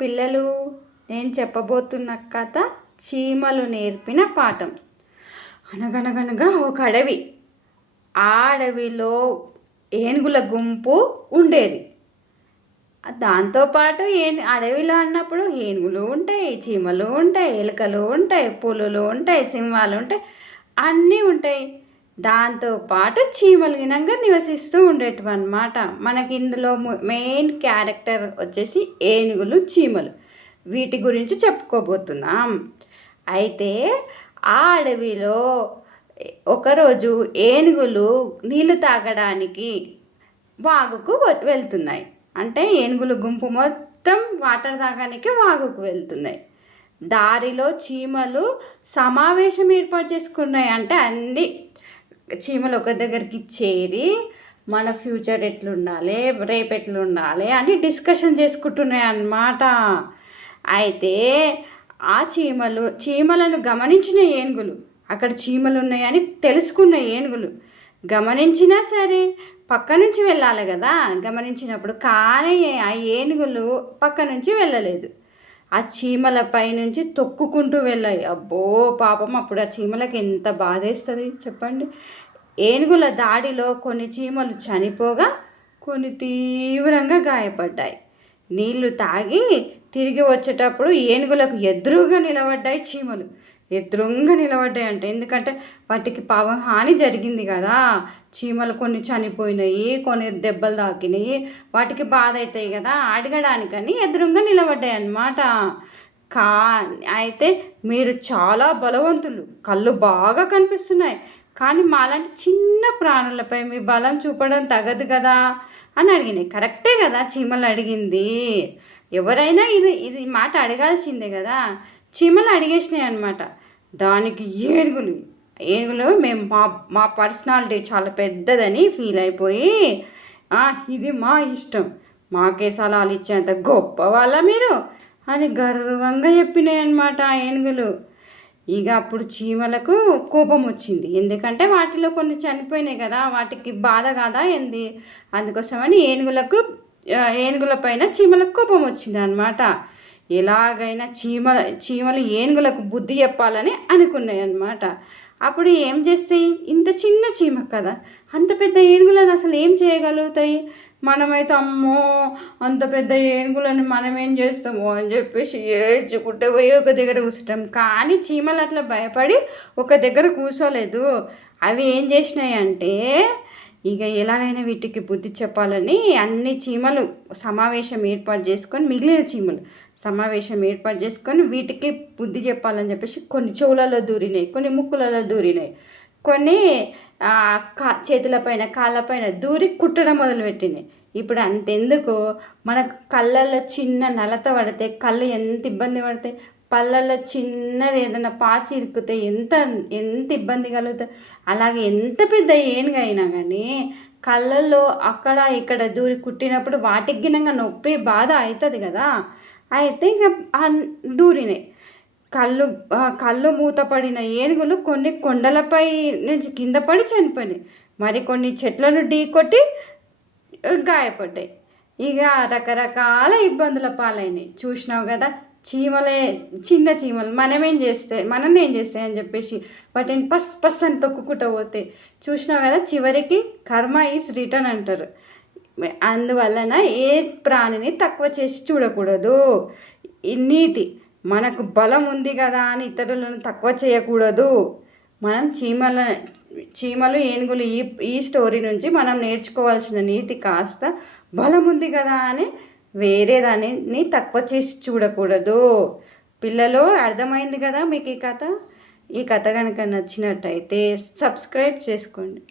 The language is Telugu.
పిల్లలు నేను చెప్పబోతున్న కథ చీమలు నేర్పిన పాఠం. అనగనగనగా ఒక అడవి. ఆ అడవిలో ఏనుగుల గుంపు ఉండేది. దాంతోపాటు ఏ అడవిలో అన్నప్పుడు ఏనుగులు ఉంటాయి చీమలు ఉంటాయి ఎలుకలు ఉంటాయి పులులు ఉంటాయి సింహాలు ఉంటాయి అన్నీ ఉంటాయి. దాంతోపాటు చీమలు గినంగా నివసిస్తూ ఉండేటివి అనమాట మనకి ఇందులో మెయిన్ క్యారెక్టర్ వచ్చేసి ఏనుగులు చీమలు. వీటి గురించి చెప్పుకోబోతున్నాం. అయితే ఆ అడవిలో ఒకరోజు ఏనుగులు నీళ్ళు తాగడానికి వాగుకు వెళ్తున్నాయి. అంటే ఏనుగులు గుంపు మొత్తం వాటర్ తాగడానికి వాగుకు వెళ్తున్నాయి. దారిలో చీమలు సమావేశం ఏర్పాటు చేసుకున్నాయి. అంటే అన్ని చీమలు ఒక దగ్గరికి చేరి మన ఫ్యూచర్ ఎట్లుండాలి రేపు ఎట్లుండాలి అని డిస్కషన్ చేసుకుంటున్నాయి అన్నమాట. అయితే ఆ చీమలు చీమలను గమనించిన ఏనుగులు అక్కడ చీమలు ఉన్నాయని తెలుసుకున్న ఏనుగులు గమనించినా సరే పక్క నుంచి వెళ్ళాలి కదా. గమనించినప్పుడు కానీ ఆ ఏనుగులు పక్క నుంచి వెళ్ళలేదు. ఆ చీమలపై నుంచి తొక్కుకుంటూ వెళ్ళాయి. అబ్బో పాపం అప్పుడు ఆ చీమలకు ఎంత బాధేస్తుంది చెప్పండి. ఏనుగుల దాడిలో కొన్ని చీమలు చనిపోగా కొన్ని తీవ్రంగా గాయపడ్డాయి. నీళ్ళు తాగి తిరిగి వచ్చేటప్పుడు ఏనుగులకు ఎదురుగా నిలబడ్డాయి చీమలు. ఎదురుగా నిలబడ్డాయి అంటే ఎందుకంటే వాటికి పాపం హాని జరిగింది కదా. చీమలు కొన్ని చనిపోయినాయి కొన్ని దెబ్బలు తాకినాయి వాటికి బాధ అవుతాయి కదా. అడగడానికని ఎదురుగా నిలబడ్డాయి అన్నమాట. కా అయితే మీరు చాలా బలవంతులు. కళ్ళు బాగా కనిపిస్తున్నాయి. కానీ మాలాంటి చిన్న ప్రాణులపై మీ బలం చూపడం తగదు కదా? అని అడిగినాయి కరెక్టే కదా? చీమలు అడిగింది. ఎవరైనా ఇది ఇది మాట అడగాల్సిందే కదా? చీమలు అడిగేసినాయి అనమాట దానికి ఏనుగులు ఏనుగులు మేము మా మా పర్సనాలిటీ చాలా పెద్దదని ఫీల్ అయిపోయి ఇది మా ఇష్టం. మాకే సలహాలు ఇచ్చేంత గొప్ప వాళ్ళ మీరు? అని గర్వంగా చెప్పినాయి అనమాట ఏనుగులు. ఇక అప్పుడు చీమలకు కోపం వచ్చింది. ఎందుకంటే వాటిలో కొన్ని చనిపోయినాయి కదా వాటికి బాధ కాదా ఏంది? అందుకోసమని ఏనుగులకు ఏనుగుల పైన చీమలకు కోపం వచ్చింది అనమాట ఎలాగైనా చీమ చీమలు ఏనుగులకు బుద్ధి చెప్పాలని అనుకున్నాయి అన్నమాట. అప్పుడు ఏం చేస్తాయి? ఇంత చిన్న చీమ కదా? అంత పెద్ద ఏనుగులను అసలు ఏం చేయగలుగుతాయి? మనమైతే అమ్మో అంత పెద్ద ఏనుగులను మనం ఏం చేస్తామో అని చెప్పేసి ఏడ్చుకుంటే పోయి ఒక దగ్గర కూర్చుంటాం. కానీ చీమలు అట్లా భయపడి ఒక దగ్గర కూర్చోలేదు. అవి ఏం చేసినాయి అంటే ఇక ఎలాగైనా వీటికి బుద్ధి చెప్పాలని అన్ని చీమలు సమావేశం ఏర్పాటు చేసుకొని మిగిలిన చీమలు సమావేశం ఏర్పాటు చేసుకొని వీటికి బుద్ధి చెప్పాలని చెప్పేసి కొన్ని చెవులలో దూరినాయి కొన్ని ముక్కులలో దూరినాయి. కొన్ని కా చేతులపైన కాళ్ళపైన దూరి కుట్టడం మొదలుపెట్టినాయి. ఇప్పుడు అంతెందుకు? మన కళ్ళల్లో చిన్న నలత పడితే కళ్ళు ఎంత ఇబ్బంది పడితే పళ్ళల్లో చిన్నది ఏదైనా పాచి ఇరుక్కుతే ఎంత ఎంత ఇబ్బంది కలుగుతుంది అలాగే ఎంత పెద్ద ఏనుగు అయినా కానీ కళ్ళల్లో అక్కడ ఇక్కడ దూరి కుట్టినప్పుడు వాటికి గినంగా నొప్పి బాధ అవుతుంది కదా. అయితే ఇంకా దూరినాయి కళ్ళు కళ్ళు మూతపడిన ఏనుగులు కొన్ని కొండలపై నుంచి కింద పడి చనిపోయినాయి మరి కొన్ని చెట్లను ఢీ కొట్టి గాయపడ్డాయి. ఇక రకరకాల ఇబ్బందుల పాలైనాయి చూసినావు కదా చీమలే చిన్న చీమలు. మనమేం చేస్తాయి మనల్ని ఏం చేస్తాయి అని చెప్పేసి వాటిని పస్ పస్ అని తొక్కుకుంటూ పోతే చూసినావు కదా చివరికి కర్మ ఈజ్ రిటర్న్ అంటారు. అందువలన ఏ ప్రాణిని తక్కువ చేసి చూడకూడదు. నీతి మనకు బలం ఉంది కదా అని ఇతరులను తక్కువ చేయకూడదు. మనం చీమల చీమలు ఏనుగులు ఈ ఈ స్టోరీ నుంచి మనం నేర్చుకోవాల్సిన నీతి కాస్త బలం ఉంది కదా అని వేరే దానిని తక్కువ చేసి చూడకూడదు. పిల్లలు అర్థమైంది కదా మీకు ఈ కథ? ఈ కథ కనుక నచ్చినట్టయితే సబ్స్క్రైబ్ చేసుకోండి.